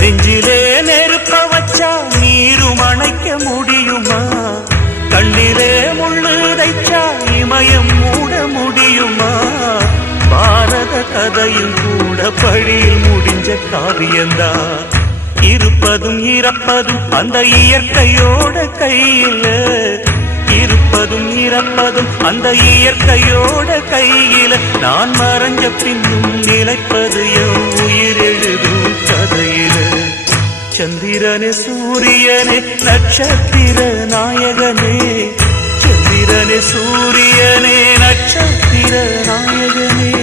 நெஞ்சிலே நெருப்ப வச்சா நீரும் அணைக்க முடியுமா? கண்ணிலே முள்ளு தைச்சா இமயம் மூட முடியுமா? பாரத கதையில் கூட பழியில் முடிஞ்ச காவியந்தான். இருப்பதும் இறப்பதும் அந்த இயற்கையோட கையில, இருப்பதும் இறப்பதும் அந்த இயற்கையோட கையில. நான் மறைஞ்ச பின்னும் நிலைப்பது என் உயிர் எழுதும் கதையில. சந்திரனே சூரியனே நட்சத்திர நாயகனே, சந்திரனே சூரியனே நட்சத்திர நாயகனே.